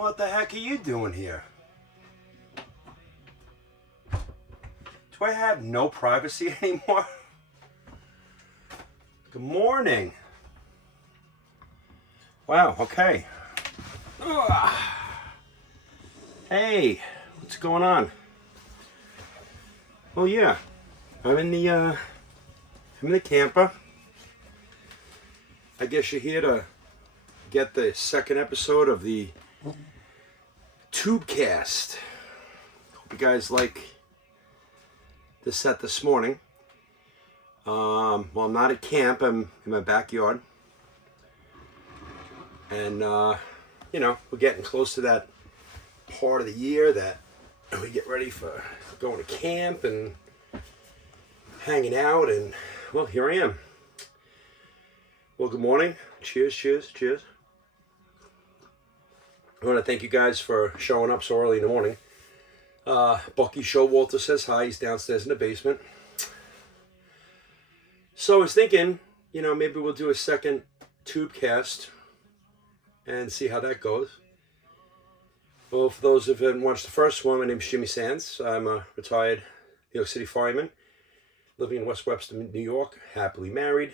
What the heck are you doing here? Do I have no privacy anymore? Good morning. Wow, okay. Ugh. Hey, what's going on? Oh yeah, I'm in the camper. I guess you're here to get the second episode of the Tubecast. Hope you guys like the set this morning. Well, I'm not at camp. I'm in my backyard. And, we're getting close to that part of the year that we get ready for going to camp and hanging out. And, well, here I am. Well, good morning. Cheers, cheers, cheers. I want to thank you guys for showing up so early in the morning. Bucky Showalter says hi. He's downstairs in the basement. So I was thinking, maybe we'll do a second Tubecast and see how that goes. Well, for those who haven't watched the first one, my name is Jimmy Sands. I'm a retired New York City fireman, living in West Webster, New York, happily married.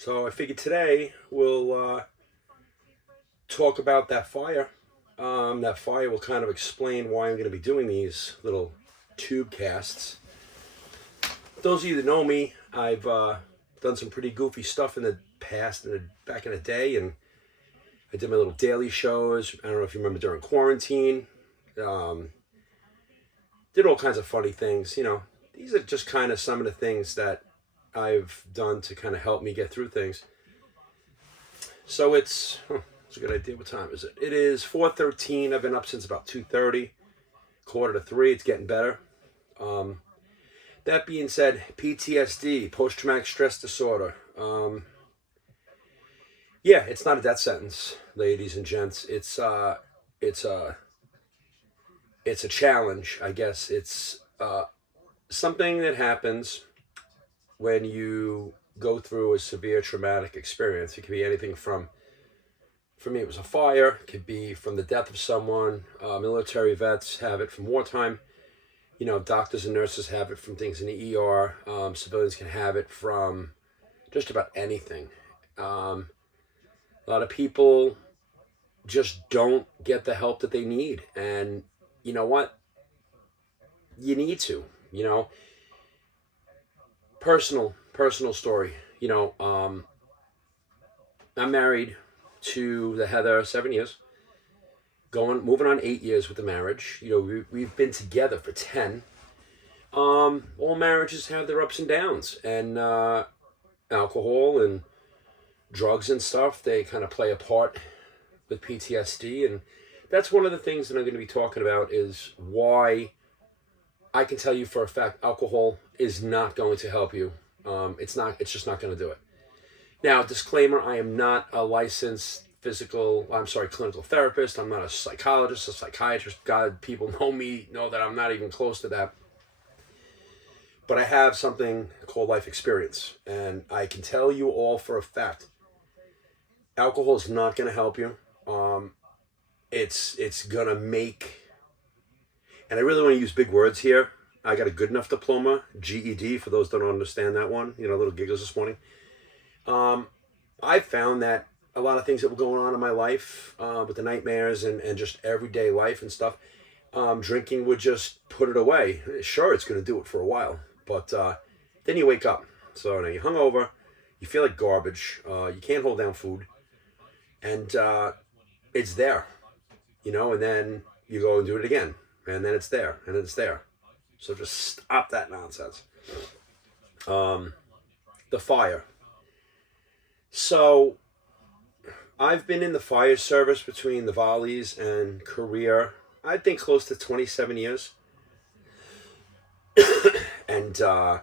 So I figured today we'll talk about that fire. That fire will kind of explain why I'm going to be doing these little tube casts. Those of you that know me, I've done some pretty goofy stuff in the past, back in the day, and I did my little daily shows. I don't know if you remember during quarantine. Did all kinds of funny things. These are just kind of some of the things that I've done to kind of help me get through things. So it's a good idea. What time is it? It is 4:13. I've been up since about 2:30, 2:45. It's getting better. That being said, PTSD, post-traumatic stress disorder. It's not a death sentence, ladies and gents. It's a challenge, I guess. It's something that happens when you go through a severe traumatic experience. It could be anything from, for me, it was a fire. It could be from the death of someone. Military vets have it from wartime. Doctors and nurses have it from things in the ER. Civilians can have it from just about anything. A lot of people just don't get the help that they need. And you know what? You need to, Personal story. I'm married to the Heather 7 years. Moving on 8 years with the marriage. We've been together for 10. All marriages have their ups and downs, and alcohol and drugs and stuff, they kind of play a part with PTSD. And that's one of the things that I'm going to be talking about, is why I can tell you for a fact alcohol is not going to help you. It's just not going to do it. Now, disclaimer, I am not a licensed clinical therapist. I'm not a psychologist, a psychiatrist. God, people know that I'm not even close to that. But I have something called life experience. And I can tell you all for a fact, alcohol is not going to help you. It's going to make, and I really want to use big words here. I got a good enough diploma, GED, for those that don't understand that one. Little giggles this morning. I found that a lot of things that were going on in my life, with the nightmares and just everyday life and stuff, drinking would just put it away. Sure, it's going to do it for a while, but then you wake up. So now you're hungover, you feel like garbage, you can't hold down food, and it's there, and then you go and do it again, and then it's there, and then it's there. So just stop that nonsense. The fire. So I've been in the fire service between the volleys and career, I think close to 27 years. And I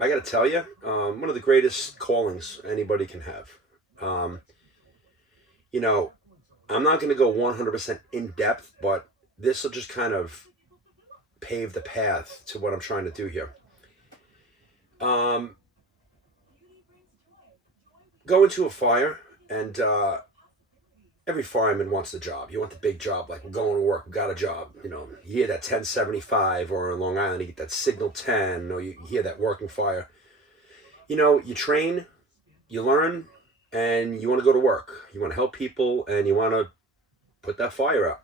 got to tell you, one of the greatest callings anybody can have. I'm not going to go 100% in depth, but this will just kind of pave the path to what I'm trying to do here. Going to a fire And every fireman wants the job. You want the big job, like I'm going to work, got a job. You know, you hear that 1075, or in Long Island, you get that Signal 10, or you hear that working fire. You know, you train, you learn, and you want to go to work. You want to help people, and you want to put that fire out.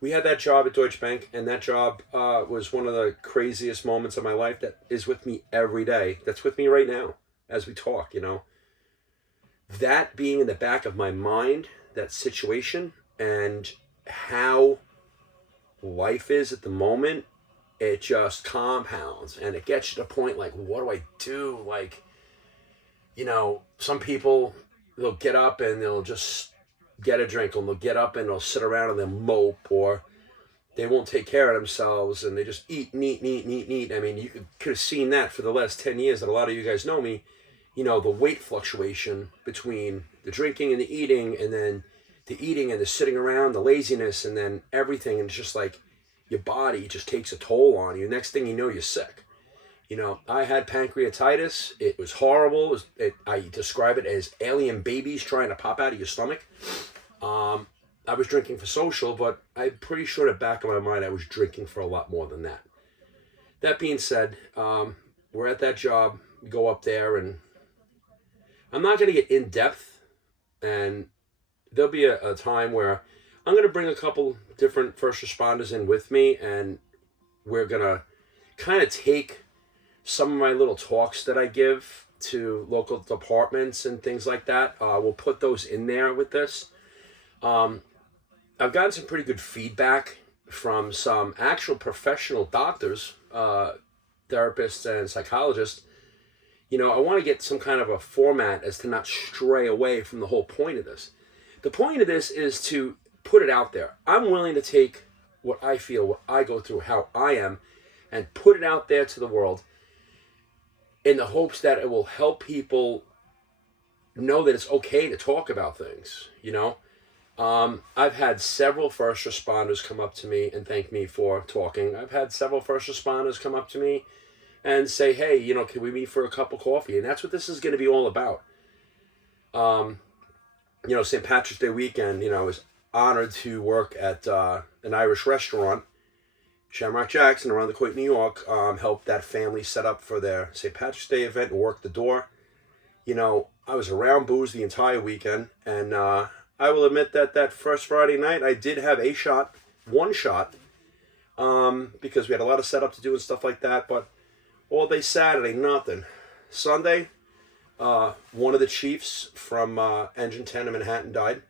We had that job at Deutsche Bank, and that job was one of the craziest moments of my life that is with me every day. That's with me right now as we talk, you know. That being in the back of my mind, that situation, and how life is at the moment, it just compounds, and it gets you to the point like, what do I do? Like, you know, some people, they'll get up and they'll just get a drink, and they'll get up and they'll sit around and they'll mope, or they won't take care of themselves and they just eat and eat and eat and eat and eat. I mean, you could have seen that for the last 10 years that a lot of you guys know me. You know, the weight fluctuation between the drinking and the eating, and then the eating and the sitting around, the laziness, and then everything. And it's just like your body just takes a toll on you. Next thing you know, you're sick. You know, I had pancreatitis. It was horrible. I describe it as alien babies trying to pop out of your stomach. I was drinking for social, but I'm pretty sure in the back of my mind I was drinking for a lot more than that. That being said, we're at that job. We go up there, and I'm not going to get in depth, and there'll be a time where I'm going to bring a couple different first responders in with me, and we're going to kind of take some of my little talks that I give to local departments and things like that. We'll put those in there with this. I've gotten some pretty good feedback from some actual professional doctors, therapists, and psychologists. You know, I want to get some kind of a format as to not stray away from the whole point of this. The point of this is to put it out there. I'm willing to take what I feel, what I go through, how I am, and put it out there to the world in the hopes that it will help people know that it's okay to talk about things, you know? I've had several first responders come up to me and thank me for talking. I've had several first responders come up to me and say, hey, you know, can we meet for a cup of coffee? And that's what this is going to be all about. You know, St. Patrick's Day weekend, you know, I was honored to work at an Irish restaurant, Shamrock Jackson, around the Quake, New York. Helped that family set up for their St. Patrick's Day event and worked the door. You know, I was around booze the entire weekend, and I will admit that that first Friday night, I did have one shot, because we had a lot of setup to do and stuff like that, but all day Saturday, nothing. Sunday, one of the chiefs from Engine 10 in Manhattan died.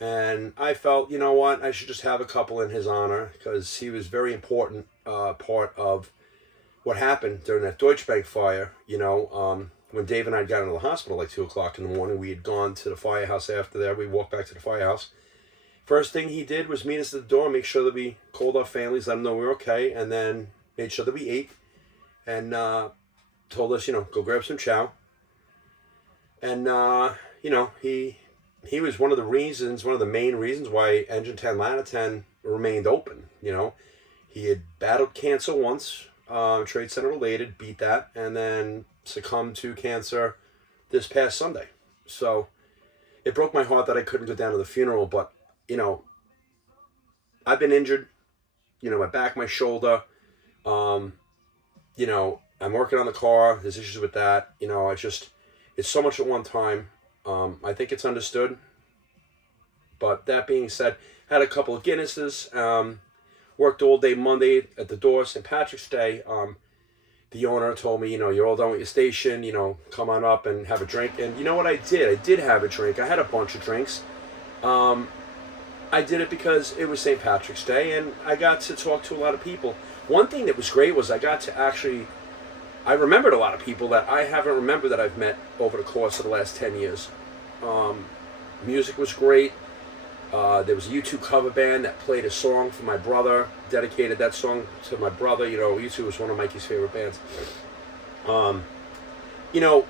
And I felt, you know what, I should just have a couple in his honor, because he was very important part of what happened during that Deutsche Bank fire. You know, when Dave and I got into the hospital like 2 o'clock in the morning, we had gone to the firehouse after that. We walked back to the firehouse. First thing he did was meet us at the door, make sure that we called our families, let them know we were okay, and then made sure that we ate, and told us, you know, go grab some chow. And, you know, he was one of the main reasons why Engine 10 Ladder 10 remained open. You know, he had battled cancer once, Trade Center related, beat that, and then succumbed to cancer this past Sunday. So it broke my heart that I couldn't go down to the funeral, but, you know, I've been injured, you know, my back, my shoulder, you know, I'm working on the car, there's issues with that, you know, it's so much at one time. I think it's understood. But that being said, had a couple of Guinnesses, worked all day Monday at the door, St. Patrick's Day. The owner told me, you know, you're all done with your station, you know, come on up and have a drink. And you know what I did? I did have a drink. I had a bunch of drinks. I did it because it was St. Patrick's Day, and I got to talk to a lot of people. One thing that was great was I got to I remembered a lot of people that I haven't remembered that I've met over the course of the last 10 years. Music was great. There was a U2 cover band that played a song for my brother, dedicated that song to my brother. You know, U2 was one of Mikey's favorite bands. You know,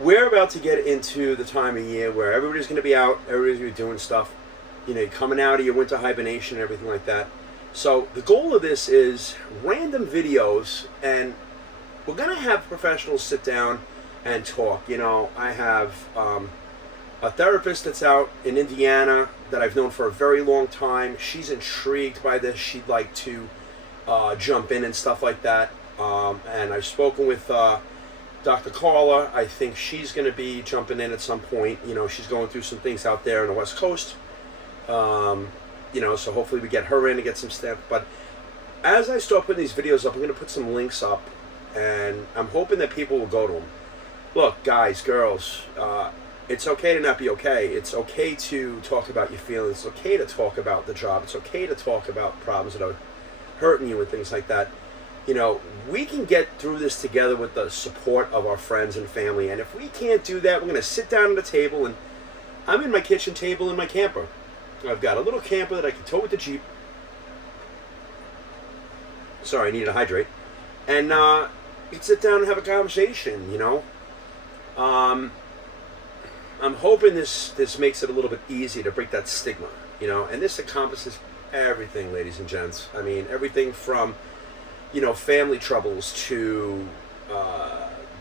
we're about to get into the time of year where everybody's going to be out, everybody's going to be doing stuff. You know, coming out of your winter hibernation and everything like that. So the goal of this is random videos, and we're going to have professionals sit down and talk. You know, I have a therapist that's out in Indiana that I've known for a very long time. She's intrigued by this. She'd like to jump in and stuff like that. And I've spoken with Dr. Carla. I think she's going to be jumping in at some point. You know, she's going through some things out there on the West Coast. You know, so hopefully we get her in and get some stuff. But as I start putting these videos up, I'm going to put some links up, and I'm hoping that people will go to them. Look, guys, girls, it's okay to not be okay. It's okay to talk about your feelings. It's okay to talk about the job. It's okay to talk about problems that are hurting you and things like that. You know, we can get through this together with the support of our friends and family. And if we can't do that, we're going to sit down at a table, and I'm in my kitchen table in my camper. I've got a little camper that I can tow with the Jeep. Sorry, I needed to hydrate. And we can sit down and have a conversation, you know. I'm hoping this makes it a little bit easier to break that stigma, you know. And this encompasses everything, ladies and gents. I mean, everything from, you know, family troubles to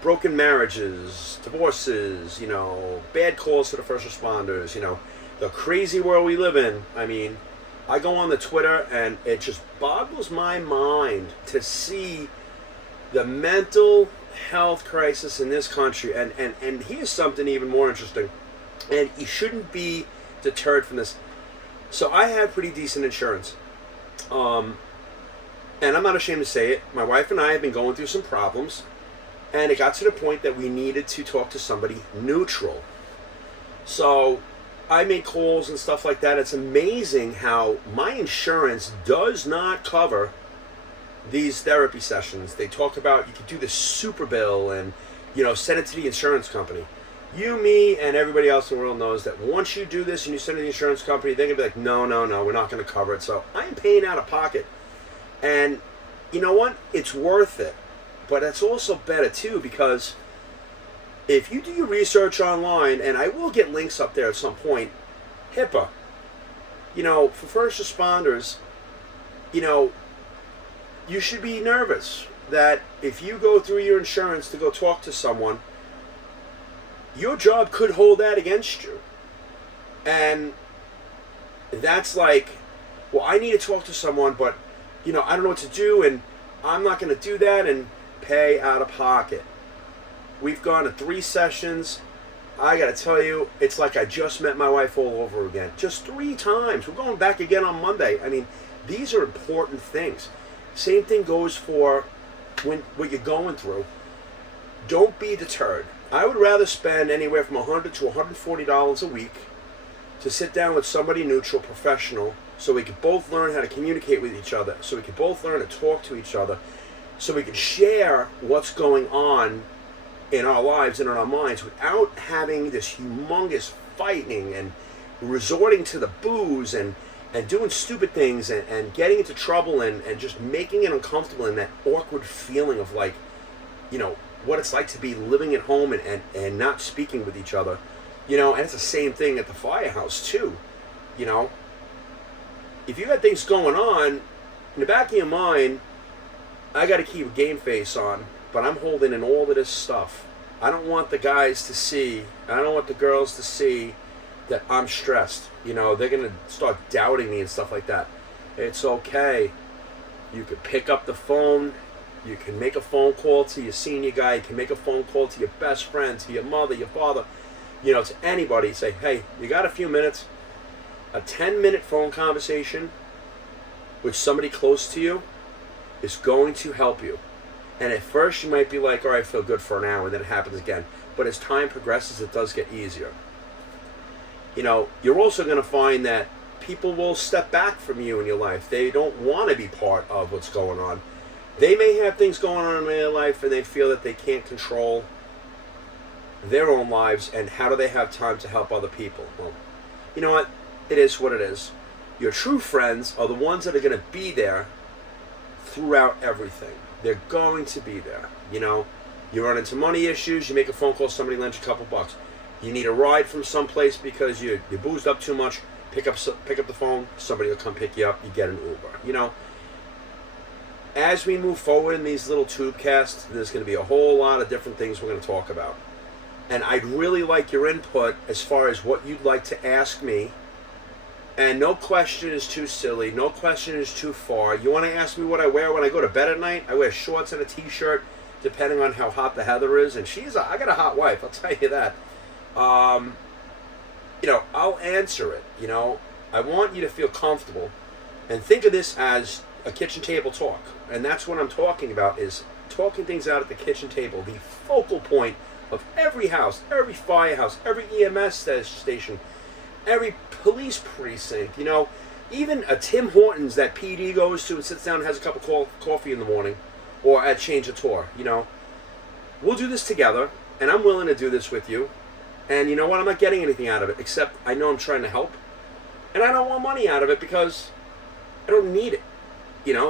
broken marriages, divorces, you know, bad calls to the first responders, you know, the crazy world we live in. I mean, I go on the Twitter and it just boggles my mind to see the mental health crisis in this country. And here's something even more interesting. And you shouldn't be deterred from this. So I had pretty decent insurance. And I'm not ashamed to say it. My wife and I have been going through some problems. And it got to the point that we needed to talk to somebody neutral. So I made calls and stuff like that. It's amazing how my insurance does not cover these therapy sessions. They talk about you could do this super bill and, you know, send it to the insurance company. You, me, and everybody else in the world knows that once you do this and you send it to the insurance company, they're going to be like, no, we're not going to cover it. So I'm paying out of pocket. And you know what? It's worth it. But it's also better too, because if you do your research online, and I will get links up there at some point, HIPAA, you know, for first responders, you know, you should be nervous that if you go through your insurance to go talk to someone, your job could hold that against you. And that's like, well, I need to talk to someone, but, you know, I don't know what to do, and I'm not going to do that and pay out of pocket. We've gone to 3 sessions. I got to tell you, it's like I just met my wife all over again. Just 3 times. We're going back again on Monday. I mean, these are important things. Same thing goes for what you're going through. Don't be deterred. I would rather spend anywhere from $100 to $140 a week to sit down with somebody neutral, professional, so we can both learn how to communicate with each other, so we can both learn to talk to each other, so we can share what's going on in our lives and in our minds without having this humongous fighting and resorting to the booze and doing stupid things and getting into trouble and just making it uncomfortable and that awkward feeling of, like, you know, what it's like to be living at home and not speaking with each other. You know, and it's the same thing at the firehouse too. You know, if you got things going on, in the back of your mind, I got to keep a game face on, but I'm holding in all of this stuff. I don't want the guys to see, I don't want the girls to see that I'm stressed. You know, they're going to start doubting me and stuff like that. It's okay. You could pick up the phone. You can make a phone call to your senior guy. You can make a phone call to your best friend, to your mother, your father, you know, to anybody. Say, hey, you got a few minutes? A 10-minute phone conversation with somebody close to you is going to help you. And at first you might be like, all right, I feel good for an hour, and then it happens again. But as time progresses, it does get easier. You know, you're also going to find that people will step back from you in your life. They don't want to be part of what's going on. They may have things going on in their life and they feel that they can't control their own lives, and how do they have time to help other people? Well, you know what? It is what it is. Your true friends are the ones that are going to be there throughout everything. They're going to be there. You know, you run into money issues, you make a phone call, somebody lends you a couple bucks. You need a ride from someplace because you boozed up too much, pick up the phone, somebody will come pick you up, you get an Uber. You know, as we move forward in these little tube casts, there's going to be a whole lot of different things we're going to talk about. And I'd really like your input as far as what you'd like to ask me. And no question is too silly. No question is too far. You want to ask me what I wear when I go to bed at night? I wear shorts and a t-shirt, depending on how hot the heather is. And I got a hot wife, I'll tell you that. I'll answer it. I want you to feel comfortable. And think of this as a kitchen table talk. And that's what I'm talking about, is talking things out at the kitchen table. The focal point of every house, every firehouse, every EMS station, every police precinct, even a Tim Hortons that PD goes to and sits down and has a cup of coffee in the morning, or at Change of Tour, We'll do this together, and I'm willing to do this with you. And you know what? I'm not getting anything out of it, except I know I'm trying to help. And I don't want money out of it because I don't need it.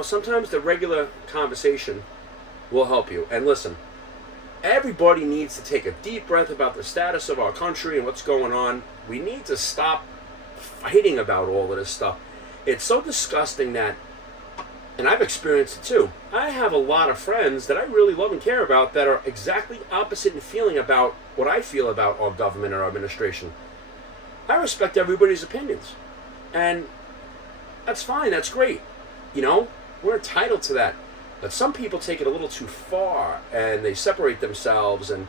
Sometimes the regular conversation will help you. And listen, everybody needs to take a deep breath about the status of our country and what's going on. We need to stop fighting about all of this stuff. It's so disgusting that, and I've experienced it too, I have a lot of friends that I really love and care about that are exactly opposite in feeling about what I feel about our government or our administration. I respect everybody's opinions. And that's fine, that's great. We're entitled to that. But some people take it a little too far and they separate themselves. And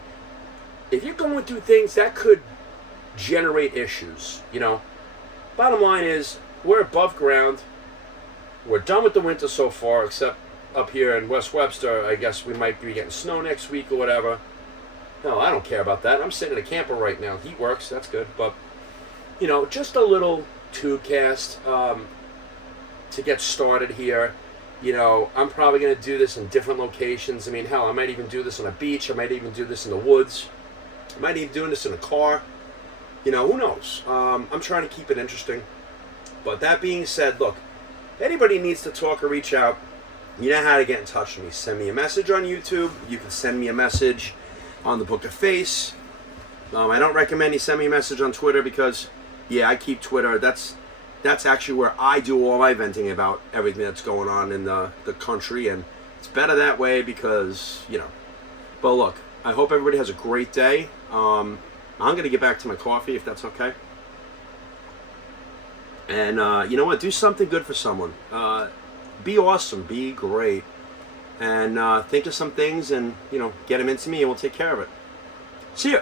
if you're going through things, that could generate issues. Bottom line is, we're above ground. We're done with the winter so far, except up here in West Webster. I guess we might be getting snow next week or whatever. No, I don't care about that. I'm sitting in a camper right now. Heat works, that's good. But, just a little tube-cast to get started here. I'm probably going to do this in different locations. I mean, hell, I might even do this on a beach. I might even do this in the woods. I might even do this in a car. Who knows? I'm trying to keep it interesting. But that being said, look, if anybody needs to talk or reach out, you know how to get in touch with me. Send me a message on YouTube. You can send me a message on the Book of Face. I don't recommend you send me a message on Twitter because, I keep Twitter. That's actually where I do all my venting about everything that's going on in the country. And it's better that way because, But look, I hope everybody has a great day. I'm going to get back to my coffee if that's okay. And you know what? Do something good for someone. Be awesome. Be great. And think of some things and, get them into me and we'll take care of it. See ya.